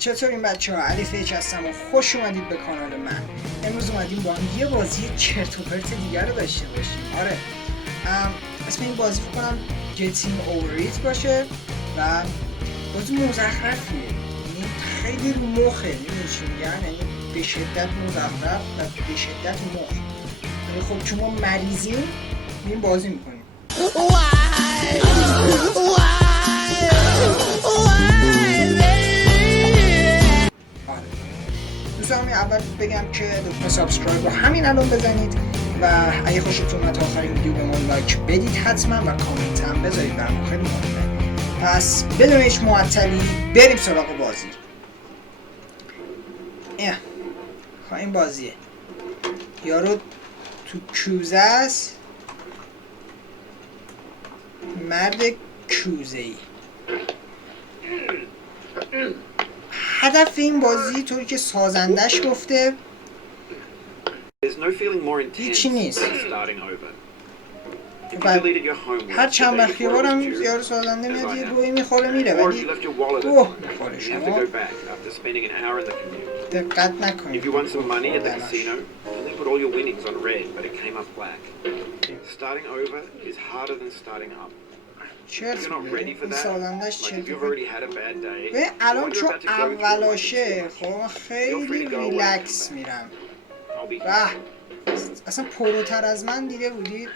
چطور این بچه ها؟ علی فیچ هستم و خوش اومدید به کانال من. امروز اومدیم با هم یه بازی چرت و پرت دیگر رو داشته باشیم. آره اسم این بازی فکر کنم Getting Over It باشه و بازی مزخرفیه، یعنی خیلی رو مخه، میدونی چی میگن؟ یعنی به شدت مزخرف و به شدت مخ. یعنی خب چون ما مریضیم میریم بازی میکنیم. دوستان اول بگم که لطفا سابسکرایب رو همین الان بزنید و اگه خوشتون اومد تا آخرین ویدیو به ما لایک بدید حتما و کامنت هم بذارید، برام خیلی مهمه. پس بدون هیچ معطلی بریم سراغ بازی. این بازیه، یارو تو کوزه است، مرد کوزه‌ای. هدف این بازی طوری که سازندش گفته هیچی نیست. هر چند وقت یه بارم یارو سازنده میاد یه گویی میخوره میره، ولی گوه میخوره. شما دقت نکنید. چرت میگه این سازندش چرت میگه. الان چون اولاشه خب خیلی ریلکس میرم و اصلا پروتر از من دیده بودید.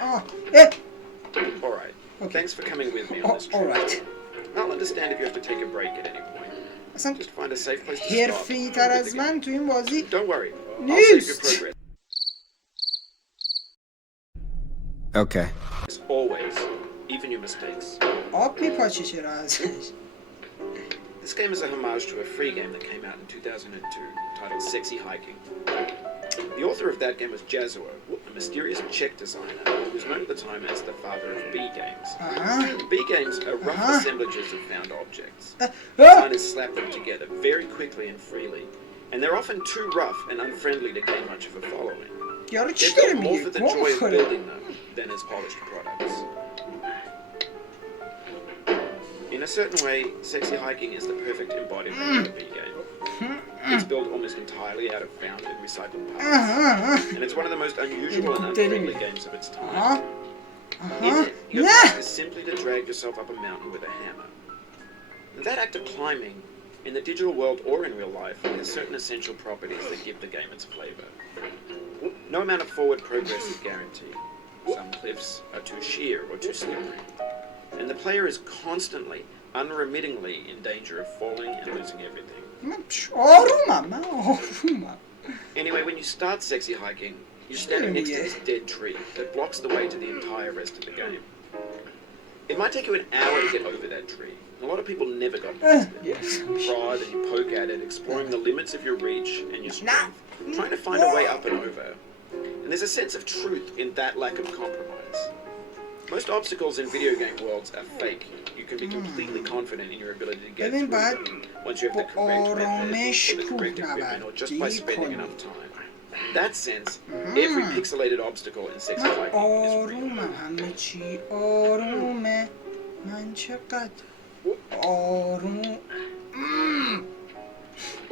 اصلا حرفه‌ای تر از من تو این بازی نیست. Okay. Even your mistakes. آب میپاچه چرا ازش؟ This game is a homage to a free game that came out in 2002 titled Sexy Hiking. The author of that game was Jazuo, a mysterious Czech designer who was known at the time as the father of B games. B games are rough assemblages of found objects. Designers slap them together very quickly and freely, and they're often too rough and unfriendly to gain much of a following. They've got more for the joy of building them than as polished products. In a certain way, Sexy Hiking is the perfect embodiment of the B game. It's built almost entirely out of found and recycled parts, and it's one of the most unusual and unfriendly games of its time. In it, your task is simply to drag yourself up a mountain with a hammer. And that act of climbing, in the digital world or in real life, has certain essential properties that give the game its flavor. No amount of forward progress is guaranteed. Some cliffs are too sheer or too slippery, and the player is constantly, unremittingly in danger of falling and losing everything. Anyway, when you start Sexy Hiking, you're standing next to this dead tree that blocks the way to the entire rest of the game. It might take you an hour to get over that tree. A lot of people never got past it. You prod and you poke at it, exploring the limits of your reach and your strength, trying to find a way up and over. And there's a sense of truth in that lack of compromise. Most obstacles in video game worlds are fake. You can be completely confident in your ability to get through them once you have the correct method, or the correct equipment, or just by spending enough time. In that sense, every pixelated obstacle in Sexy Hiking is real.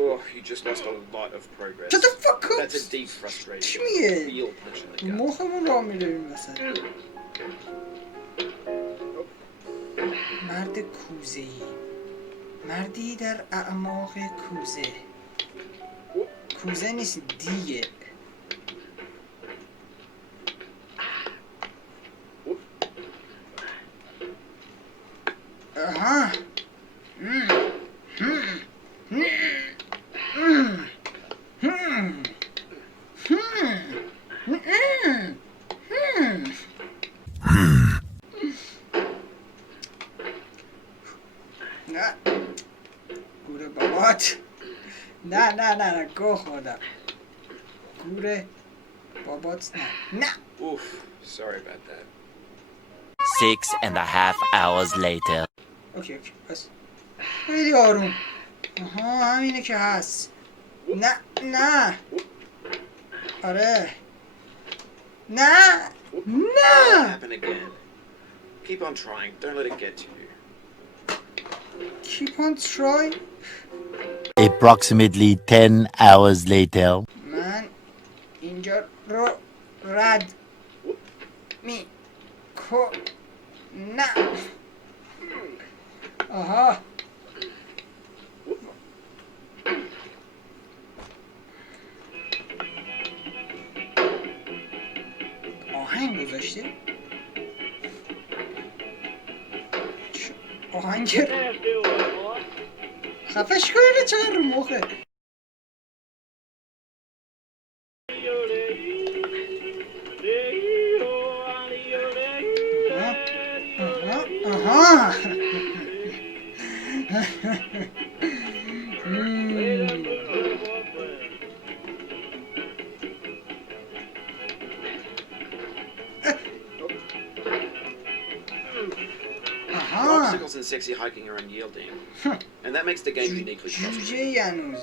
Oh, you just lost a lot of progress. Shut the fuck up! That's a deep frustration. Real punch in the gut. مرد کوزه‌ای، مردی در اعماق کوزه. کوزه نیست دیگه. نه گوره بابات، نه گو خوردم. گوره بابات نه. Oof, sorry about that. 6.5 hours later. اوکی پس خیلی آروم. همینه که هست. نه آره نه. Happen again. Keep on trying. Don't let it get to you. Keep on trying. Approximately 10 hours later. من اینجا رو رد می کنم. آها آهنگ گذاشته؟ آهنگ خفش کنه چقدر رو مخه. آها Obstacles in sexy hiking are unyielding, and that makes the game uniquely frustrating.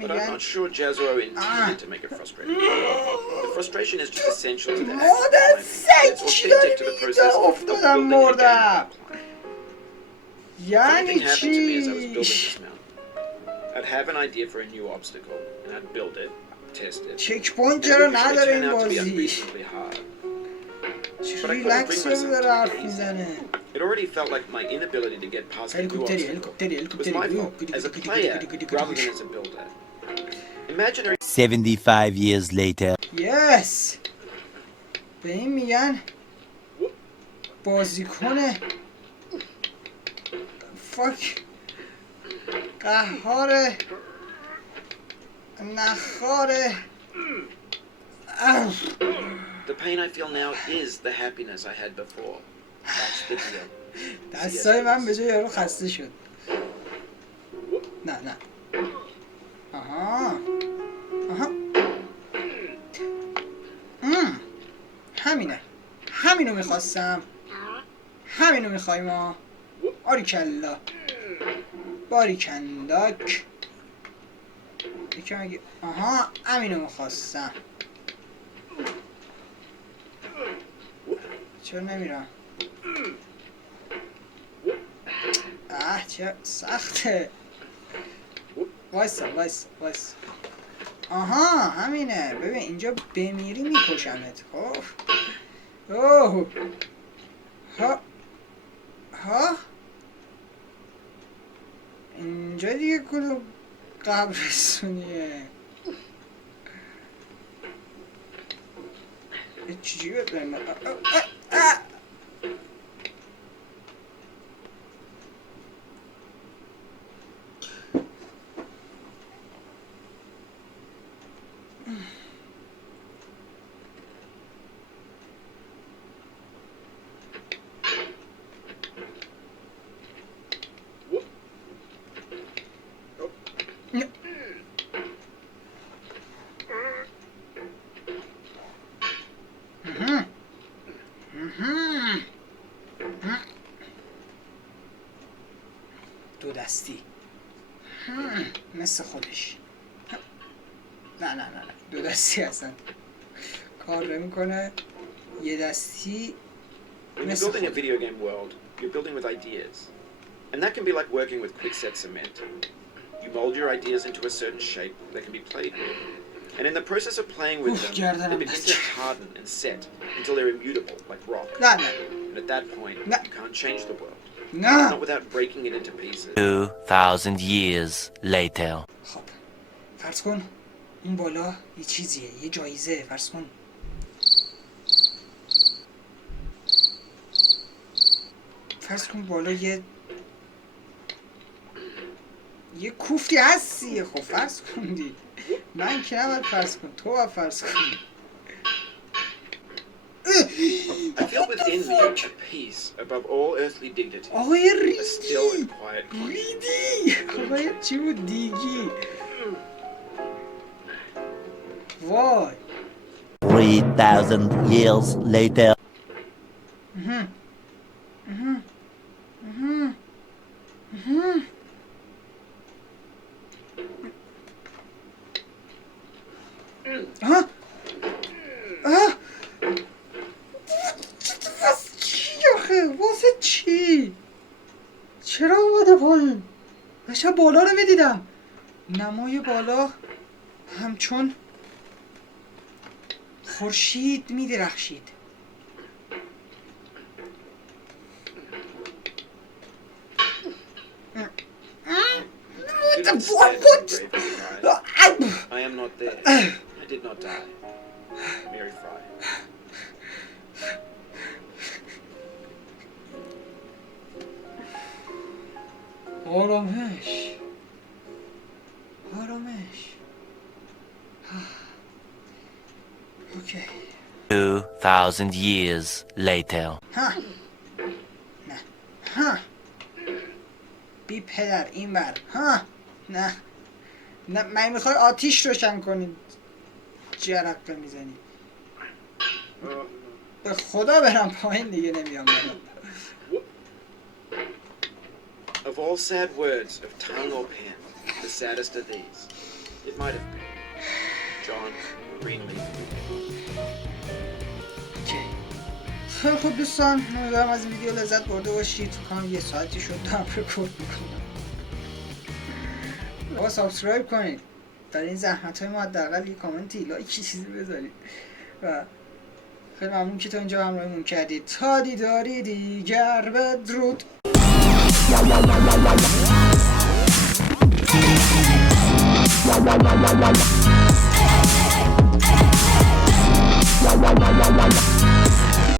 But I'm not sure Jazro intended to make it frustrating. The frustration is just essential to the act of climbing. It's authentic to the process of building a game. Funny thing happened to me as I was building this mountain. I'd have an idea for a new obstacle, and I'd build it, test it, چک and پوینت it چرا would usually نداره turn این out to be بازی؟ unreasonably hard. چه But I couldn't bring ریلکس myself داره to حرف make it easy. میزنه. It already felt like my inability to get past a new هلیکوپتری obstacle was my fault as a player rather than as a builder. Imaginary 75 years later. یس به این میگن بازیکن فاک قهار نخار. the pain I feel now is the happiness I had before. That's the deal. دستای من به جای یارو خسته شد. نه نه آها آها همینه همینو میخواستم همینو میخوایم ها. باریکلا باریکنداک یکی مگه آها همینو میخواستم. چرا نمیرم؟ چه سخته. وایسا وایسا وایسا. آها همینه. ببین اینجا بمیری میکشمت. خب اوه ها ها اینجا دیگه کدوم قبرستونیه؟ چجوری ببینم؟ دو دستی مثل خودش. نه نه نه نه دو دستی اصلا کار نمیکنه. یه دستی When you're building a video game world, you're building with ideas. And that can be like working with quickset cement. You mold your ideas into a certain shape that can be played with. And in the process of playing with them, they begin to harden and set until they're immutable, like rock. And at that point, you can't change the world. Not without breaking it into pieces. 2000 years later. خب فرض کن اون بالا یه چیزیه، یه جایزه. فرض کن بالا یه کوفتی هستی. خب فرض کن دی. من که نباید فرض کن، تو باید فرض کنی. I feel within me a peace above all earthly dignity. آقای A still and quiet conscience. ریدی. آقای چی بود؟ دیگی. وای 3000 years later. واسه چی؟ چرا اومده پایین؟ داشتم بالا رو میدیدم. نمای بالا همچون خورشید میدرخشید. You don't stand and brave and cry. I am not there. I did not die. Mary Fry. آرامش آرامش. اوکی. 2,000 years later. ها نه ها بی پدر این بر ها نه نه من میخوای آتیش روشن کنید جرقه میزنی. به خدا برم پایین دیگه نمیام بالا. Of all sad words of tongue or pen, the saddest are these. It might have been John Greenleaf. خیلی خوب دوستان، امیدوارم از این ویدیو لذت برده باشید. تو کام 1 ساعتی شد دارم رکورد میکنم. با سابسکرایب کنید، در این زحمت های ما حداقل یه کامنتی لایکی چیزی بذارید و خیلی ممنون که تا اینجا همراهیمون کردید. تا دیداری دیگر، بدرود. La la la la la